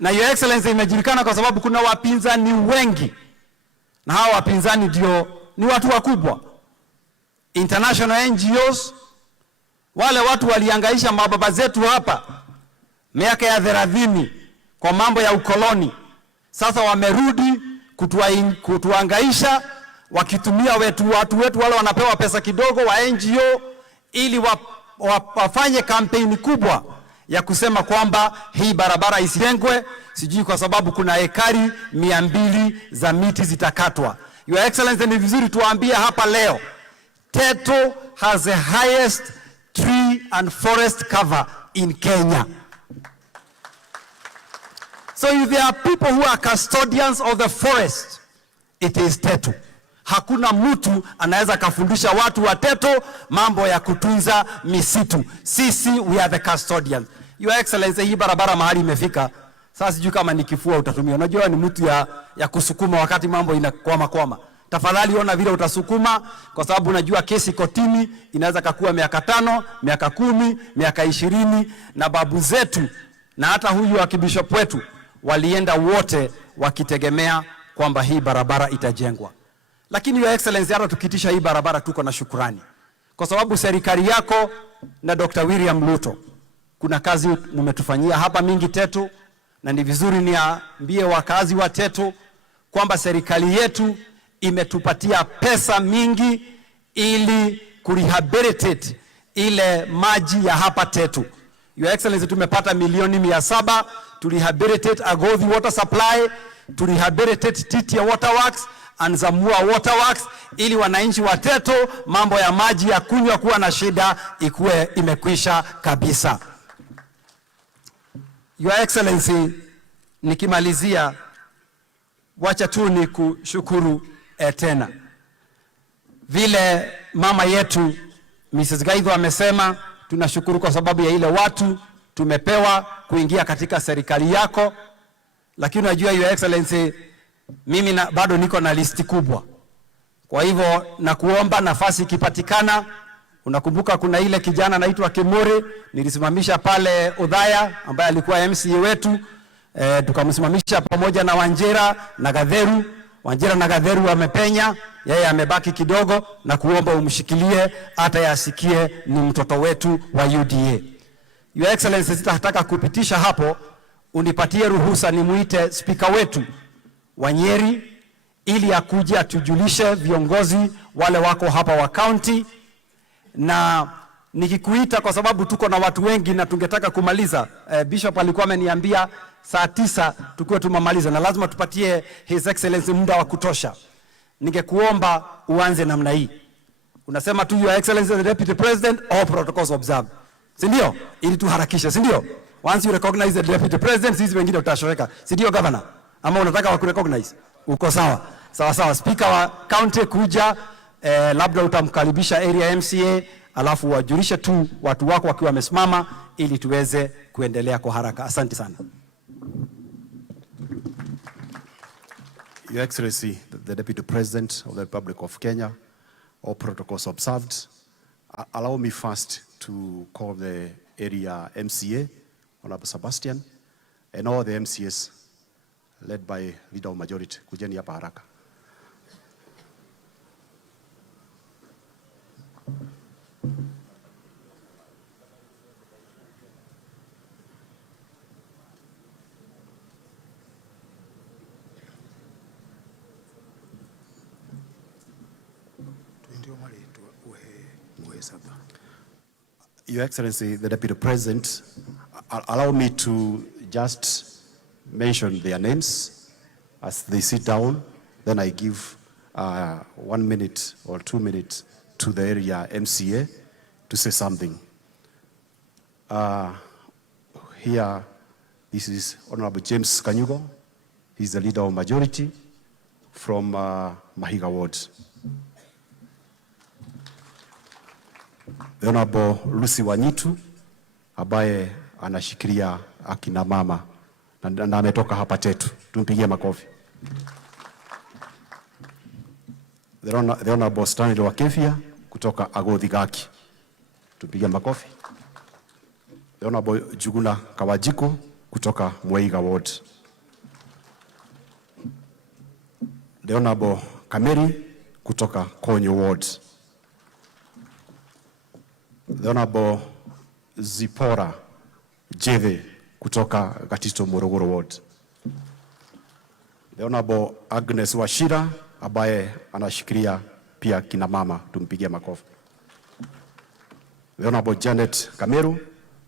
Na Your Excellency imejulikana kwa sababu kuna wapinzani wengi. Na hawa wapinzani ndio ni watu wakubwa. International NGOs, wale watu waliangaisha mababa zetu hapa miaka ya 30 kwa mambo ya ukoloni. Sasa wamerudi kutuangaisha wakitumia watu wetu wale wanapewa pesa kidogo wa NGO ili wafanye kampeni kubwa ya kusema kwamba hii barabara isijengwe, sijui kwa sababu kuna ekari 200 za miti zitakatwa. Your Excellency, ni vizuri tuwaambie hapa leo, Teto has the highest tree and forest cover in Kenya. So if there are people who are custodians of the forest, it is Teto. Hakuna mtu anaweza kafundisha watu wa Teto mambo ya kutunza misitu. Sisi we are the custodians. Your Excellency, hii barabara mahali imefika, sasa sijui kama nikifua utatumia. Unajua ni mtu ya kusukuma wakati mambo inakwama. Tafadhali ona vile utasukuma, kwa sababu unajua kesi kotini inaweza kakua miaka 5, miaka 10, miaka 20, na babu zetu na hata huyu wa kibishop wetu walienda wote wakitegemea kwamba hii barabara itajengwa. Lakini Your Excellency, hata tukitisha hii barabara tuko na shukrani, kwa sababu serikali yako na Dr. William Ruto kuna kazi mmetufanyia hapa mingi Teto, na ni vizuri niambie wakazi wa Teto kwamba serikali yetu imetupatia pesa mingi ili kurehabilitate ile maji ya hapa Teto. Your Excellency, tumepata milioni 700 to rehabilitate Agothi water supply, to rehabilitate Titia waterworks and Zamua waterworks, ili wananchi wa Teto mambo ya maji ya kunywa kuwa na shida ikuwe imekwisha kabisa. Your Excellency, nikimalizia, wacha tu ni kushukuru tena. Vile mama yetu Mrs. Gaitho amesema, tunashukuru kwa sababu ya ile watu tumepewa kuingia katika serikali yako. Lakini unajua Your Excellency, mimi bado niko na listi kubwa. Kwa hivyo na kuomba nafasi ikipatikana, unakumbuka kuna ile kijana anaitwa Kimuri nilisimamisha pale Udhaya ambaye alikuwa MCA wetu, tukamsimamisha pamoja na Wanjera na Gatheru. Wanjera na Gatheru wamepenya, yeye amebaki kidogo, na kuomba umshikilie hata yasikie ni mtoto wetu wa UDA. Your Excellency, sitataka kupitisha hapo, unipatie ruhusa nimuite speaker wetu wa Nyeri ili akuje atujulishe viongozi wale wako hapa wa county. Na nikikuita kwa sababu tuko na watu wengi na tungetaka kumaliza, Bishop alikuwa ameniambia saa 9 tukiwa tumemaliza, na lazima tupatie His Excellency muda wa kutosha. Ningekuomba uanze namna hii. Unasema tu Your Excellency the Deputy President, all protocols observed. Si ndio? Ili tuharakishe, si ndio? Once you recognize the Deputy President, sisi wengine tutashoweka. Si ndio Governor? Ama unataka wa kurecognize? Uko sawa? Sawa sawa. Speaker wa county kuja, labda utamkaribisha area MCA, alafu wajulishe tu watu wako wakiwa wamesimama ili tuweze kuendelea kwa haraka. Asante sana. Your Excellency, the Deputy President of the Republic of Kenya, all protocols observed. Allow me first to call the area MCA, Honorable Sebastian, and all the MCAs led by Leader of Majority, kujeni hapa haraka. Your Excellency, the Deputy President, allow me to just mention their names as they sit down. Then I give 1 minute or 2 minutes to the area MCA to say something. Here, this is Honorable James Kanyugo. He's the Leader of Majority from Mahiga Ward. The Honorable Lucy Wanyitu ambaye anashikilia akina mama na ametoka hapa Teto. Tumpigie makofi. The Honorable Stanley Wakefia kutoka Agothi Gaki. Tumpigie makofi. The Honorable Juguna Kawajiko kutoka Mweiga Ward. The Honorable Kameri kutoka Konyo Ward. The Honorable Zipora Jeve kutoka Gatito Morogoro Ward. The Honorable Agnes Wachira ambaye anashikilia pia kina mama, tumpigie makofi. The Honorable Janet Kameru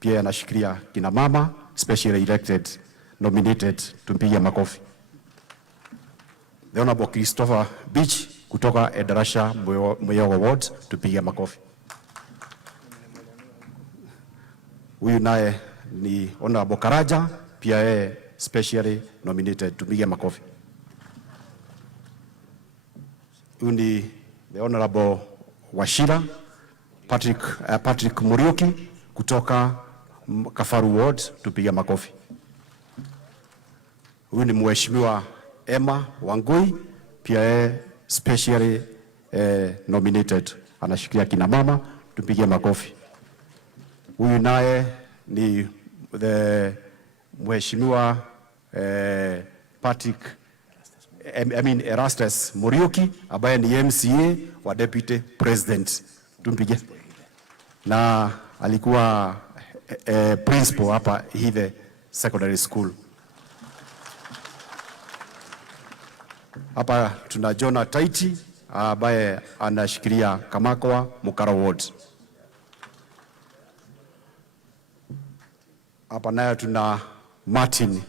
pia anashikilia kina mama, specially elected, nominated, tumpigie makofi. The Honorable Christopher Beach kutoka Edarasha Moyogo Ward, tupige makofi. Huyu naye ni Honorable Karaja, pia yeye specially nominated, tupige makofi. Huyu ni the Honorable Wachira Patrick Muriuki kutoka Kafaru Ward, tupige makofi. Huyu ni Mheshimiwa Emma Wangui, pia yeye specially nominated, anashikilia kina mama, tupige makofi. Huyu naye ni the Mheshimiwa Erastus Muriuki ambaye ni MCA wa Deputy President, tumpige. Na alikuwa principal hapa Hithe Secondary School. Hapa tuna Jona Taiti ambaye anashikilia Kamakwa Mukaro Ward. Hapa nayo tuna Martin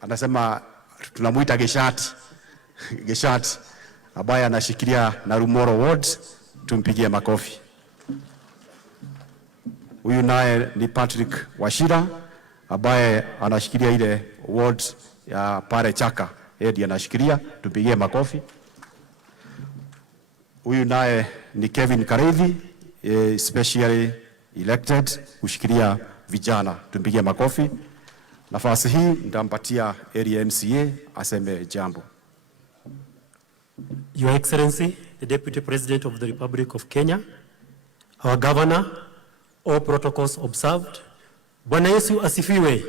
anasema tunamuita Geshati ambaye anashikilia Narumoro Ward, tumpigie makofi. Huyu naye ni Patrick Wachira ambaye anashikilia ile ward ya Pare Chaka, yeye anashikilia, tupigie makofi. Huyu naye ni Kevin Karevi, specially elected, kushikilia vijana, tupigie makofi. Nafasi hii nitampatia area MCA aseme jambo. Your Excellency, the Deputy President of the Republic of Kenya, our Governor, all protocols observed. Bwana Yesu asifiwe.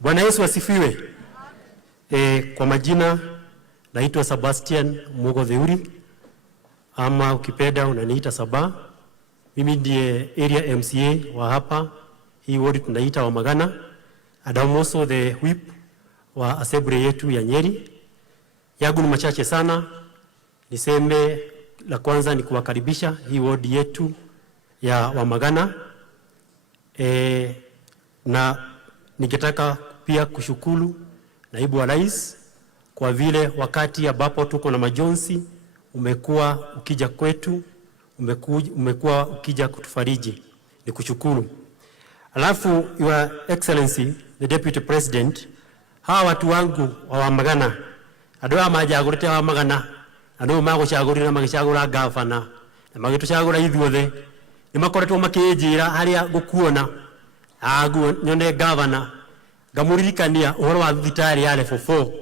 Bwana Yesu asifiwe. Kwa majina naitwa Sebastian Mugo Theuri, ama ukipenda unaniita Saba. Mimi ndiye area MCA wa hapa, hii ward tunaita Wamagana, and I'm also the whip wa assembly yetu ya Nyeri. Yangu ni machache sana. Niseme la kwanza ni kuwakaribisha hii ward yetu ya Wamagana. Na ningetaka pia kushukuru Naibu wa Rais kwa vile wakati ambapo tuko na majonzi umekuwa ukija kwetu, umekuwa ukija kutufariji. Ni kushukuru. Alafu Your Excellency, the Deputy President, hawa watu wangu wa Wamagana, adoa majagurite wa Wamagana, adoa maguchagurira magichagura gavana, na magituchagura ithuothe, ni makoretwo makijira haria gukuona agu nyone gavana ngamuririkania uhoro wa thitari ya level 4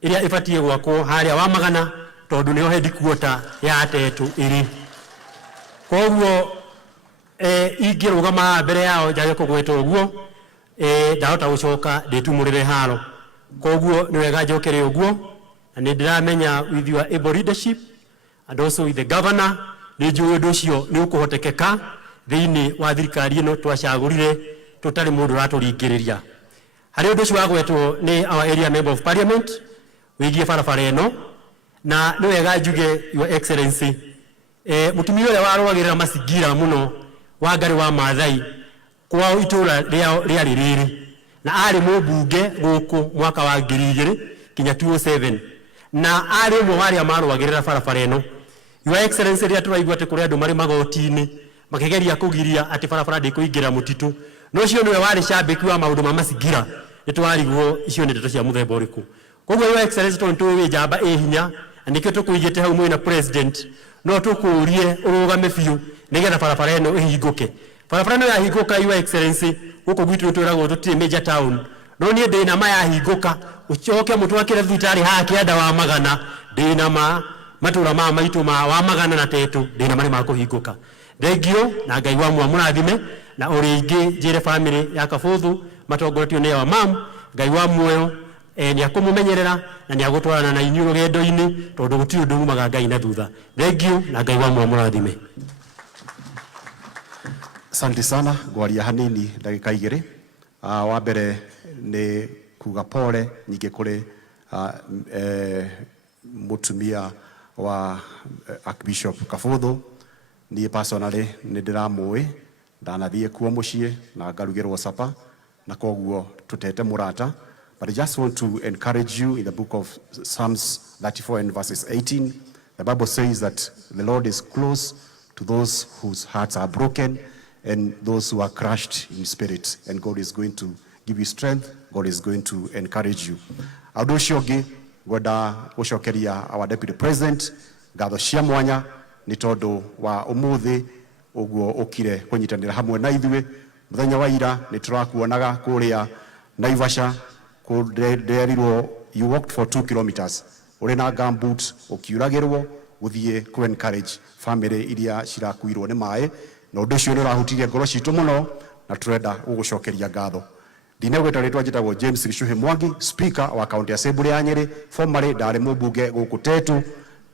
iria ifatie gwako haria Wamagana, tondu niyo headquarter ya Tetu iri. Koguo ingirugama mbere yao njage kugwetwo uguo ndahota gucoka nditumurire haro. Koguo ni wega njokere uguo, na ni ndiramenya with your able leadership and also with the governor ni njui undu ucio ni ukuhotekeka thiini wa thirikari ino twacagurire tutari mundu raturingiriria. Hari undu ucio wagwetwo ni our area member of parliament wigie barabara ino, na ni wega njuge Your Excellency, mutumia ule warwagirira masingira muno Wangari wa Maathai kwa itura ria ririri, na ari mubunge guku mwaka wa 2000 kinya 2007, na ari mwe waria marwagirira barabara ino. Your Excellency, ria turaigua ati kuri andu mari magoti-ini makigeria kugiria ati barabara ndikuingira mutitu, no cio niwe wari cambiki wa maundu ma masingira, nitwariguo icio ni ndeto cia muthemba uriku. Koguo Your Excellency, tondu wi njamba njamba nikio tukuigite hau mwina president, no tukurie urugame biu nigetha barabara ino ihinguke. Barabara ino yahinguka Your Excellency, guku gwitu twiragwo tutire major town, no nie ndina ma yahinguka ucoke mutwakire thitari ha kianda Wamagana, ndina ma matura ma maitu ma Wamagana na Tetu ndina mari ma kuhinguka. Thengio na Ngai wa mũrathime na ũrĩ ingĩ njĩre family ya Kabũthũ matongoretio nĩ wa mam Ngai wa muoyo ni akũmũmenyerera na ni agũtwarana na inyuĩ rũgendo-inĩ tondũ gũtirĩ ũndũ umaga Ngai na thutha. Thengio na Ngai wa mũrathime. Asante sana gwaria hanini ndagika igĩrĩ. Wa mbere nĩ kuga pole nyingĩ kũrĩ mũtumia wa Archbishop Kabũthũ. Niĩ personally nĩ ndĩramũĩ, ndanathiĩ kuo mũciĩ na ngarugĩrwo supper na koguo tutete mũrata. But I just want to encourage you in the book of Psalms 34 and verses 18. The Bible says that the Lord is close to those whose hearts are broken and those who are crushed in spirit. And God is going to give you strength. God is going to encourage you. Ũndũ ũcio ũngĩ ngwenda gũcokeria our Deputy President ngatho cia mwanya nĩ tondũ wa ũmũthĩ ũguo ũkire kũnyitanĩra hamwe na ithuĩ. Mũthenya wa ira nĩ tũrakuonaga kũrĩa Naivasha kũnderirwo you walked for 2 kilometers. Ũrĩ na gumboot ũkiuragĩrwo gũthiĩ ku encourage family iria cirakuirwo nĩ maĩ. Na ũndũ ũcio nĩ ũrahutirie ngoro citũ mũno na tũrenda gũgũcokeria ngatho. Ndinegwĩta rĩtwa njĩtagwo James Gĩchũhĩ Mwangi, Speaker wa County Assembly ya Nyeri, formerly ndarĩ mũmbunge gũkũ Tetu,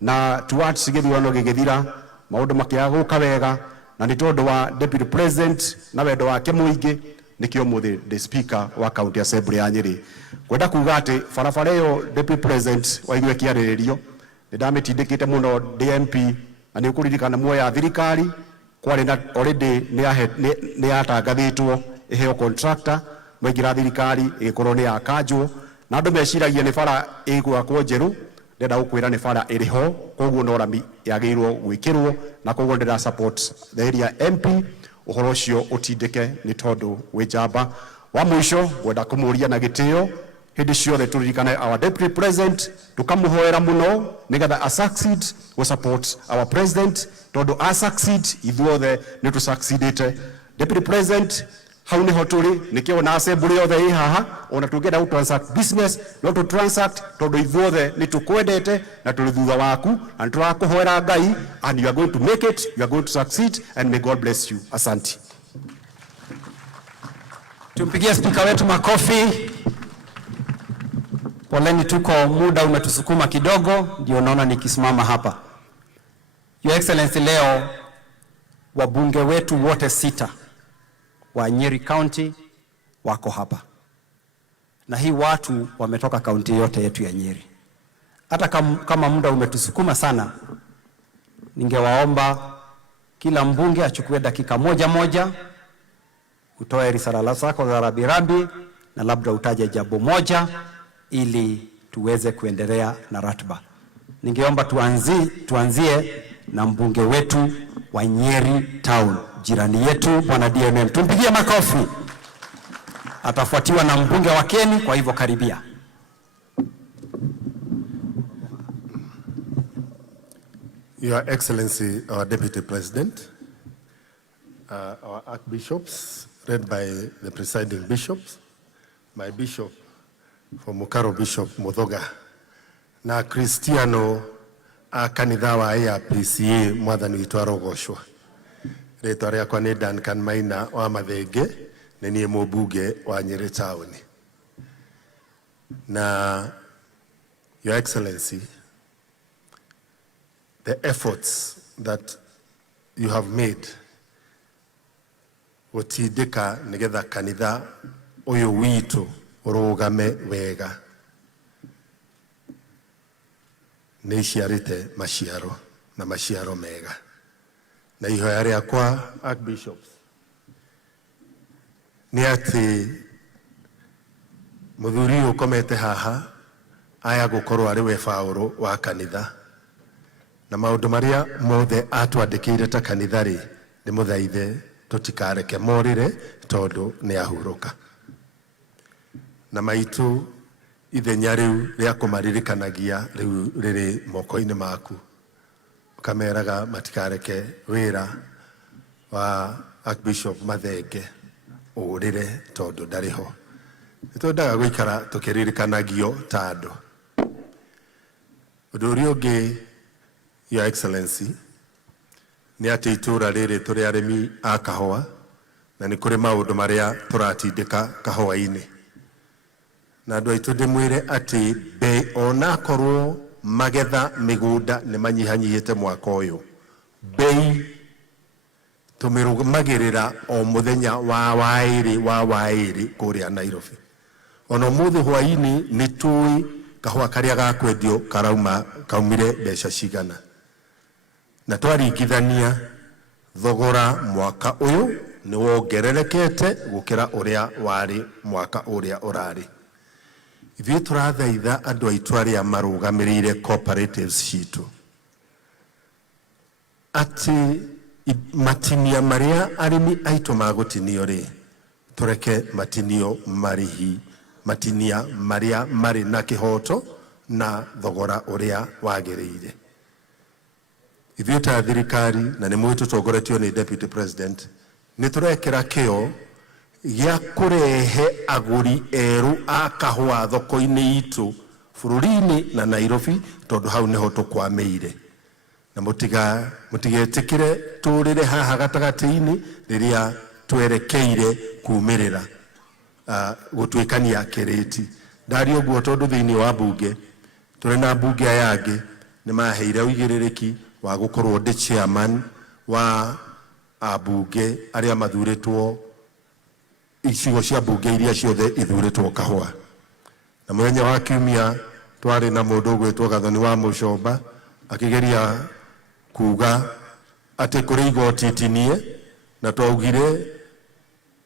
na towards gĩthurano gĩgĩthira maũndũ makĩaga gũka wega na nĩ tondũ wa Deputy President na wendo wake mũingĩ nĩkĩo mũthĩ the Speaker wa County Assembly ya Nyeri. Kwenda kuga atĩ barabara ĩyo Deputy President waigua kĩarĩrĩrio nĩ ndamĩtindĩkĩte mũno DMP na nĩ ũkũririkana muoya thirikari kwarĩ na already nĩ yatangathĩtwo ĩheo contractor mwaingĩra thirikari ĩgĩkorwo nĩ yakanjwo na andũ meciragia nĩ bara ĩgwakwo njerũ. Ndenda gũkwĩra nĩ bara ĩrĩ ho, koguo no rami yagĩrĩirwo gwĩkĩrwo na koguo ndĩra support the area MP ũhoro ũcio ũtindĩke nĩ tondũ wĩ njamba. Wa mũico ngwenda kũmũria na gĩtĩo hĩndĩ ciothe tũririkane our Deputy President tũkamũhoera mũno nĩgetha a succeed we support our president tondũ a succeed ithuothe nĩ tũ succeedĩte. Deputy President hau nĩho tũrĩ nĩkĩo na assembly yothe ĩ haha ona tũngĩenda gũ transact business no tũ transact tondũ ithuothe nĩ tũkwendete na tũrĩ thutha waku na tũrakũhoera Ngai and you are going to make it, you are going to succeed and may God bless you. Asante. Tumpigie speaker wetu makofi. Poleni, tuko muda umetusukuma kidogo ndio naona nikisimama hapa. Your Excellency, leo wabunge wetu wote 6 wa Nyeri County wako hapa. Na hii watu wametoka kaunti yote yetu ya Nyeri. Hata kama muda umetusukuma sana, ningewaomba kila mbunge achukue dakika moja utoe risala zako za rambirambi na labda utaje jambo moja ili tuweze kuendelea na ratiba. Ningeomba tuanzie na mbunge wetu wa Nyeri Town, jirani yetu bwana DMM. Tumpigie makofi. Atafuatiwa na mbunge wa Keni, kwa hivyo karibia. Your Excellency, our Deputy President, our Archbishops, led by the presiding bishops, my bishop from Mukaro Bishop Muthoga, na Cristiano a kanitha wa APCA mwathani witũ arogoshwa. Rĩtwa rĩakwa nĩ Duncan Maina wa Mathenge, na niĩ mũmbunge wa Nyeri Town. Na Your Excellency, the efforts that you have made gũtindĩka nĩgetha kanitha ũyũ witũ ũrũgame wega nĩ iciarĩte maciaro na maciaro mega. Na ihoya rĩakwa Archbishops nĩ atĩ mũthuri ũyũ ũkomete haha aya gũkorwo arĩ we Paũlũ wa kanitha, na maũndũ marĩa mothe atwandĩkĩire ta kanitha rĩ nĩ mũthaithe tũtikareke morĩre tondũ nĩ ahurũka. Na maitũ ithenya rĩu rĩa kũmaririkanagia rĩu rĩrĩ moko-inĩ maku, ũkameraga matikareke wĩra wa Archbishop Mathenge ũrĩre tondũ ndarĩ ho. Nĩtwendaga gũikara tũkĩririkanagio ta andũ. Ũndũ ũrĩa ũngĩ, Your Excellency, ni ati itura riri turi arimi a kahua na ni kuri maundu maria turatindika kahua-ini na andu aitu ndimwire ati bei ona korwo magetha migunda ni manyihanyihite mwaka uyu bei tumirugagirira o muthenya wa wairi kuria Nairobi ono muthu hwaini ni tui kahua karia gakwendio karauma kaumire mbeca cigana na twaringithania thogora mwaka uyu ni wongererekete gukira uria wari mwaka uria urari ithuĩ turathaitha andu aitu aria marugamirire cooperatives citu ati matinia maria arimi aitu magutinio ri tureke matinio marihi matinia maria mari na kihoto na thogora uria wagiriire ithuĩ ta thirikari na nĩ mwĩtu tongoretio ni Deputy President ni turekera kio gĩa kurehe aguri eru a kahua thoko-ini itu bururi-ini na Nairobi tondu hau niho tukwameire na mutigetikire turire haha gatagati-ini riria twerekeire kumirira gutwikania kiriti ndari uguo tondu thiini wa bunge turi na bunge ayangi ni maheire uigiririki wa gukorwo ndi chairman wa abunge aria mathuritwo icigo cia bunge iria ciothe ithuritwo kahua na muthenya wa kiumia twari na mundu gwitwo Gathoni wa Mucomba akigeria kuga ati kuri igoti itinie na twaugire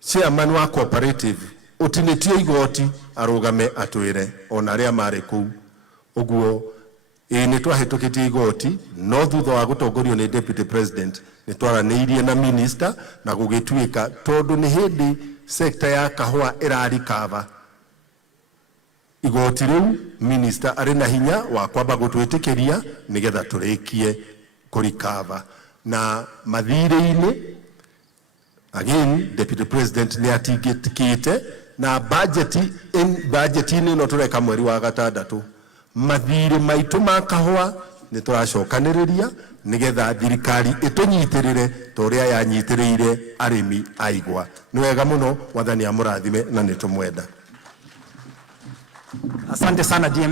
chairman wa cooperative utinitio igoti arugame atwire ona aria mari kuu uguo ni twahitukitie igoti no thutha wa gutongorio ni Deputy President ni twaraniirie na minister na gugituika tondu ni hindi sekta ya kahua irarikava igoti riu minister ari na hinya wa kwamba gutwitikiria nigetha turikie kurikava na mathire-ini again Deputy President ni atigikite na budget-ini no tureka mweri wa gatandatu mathire maitu ma kahua ni turacokaniriria nigetha thirikari itunyitirire toria yanyitirire arimi aigwa ni wega muno wathani amurathime na nitumwenda. Asante sana DM.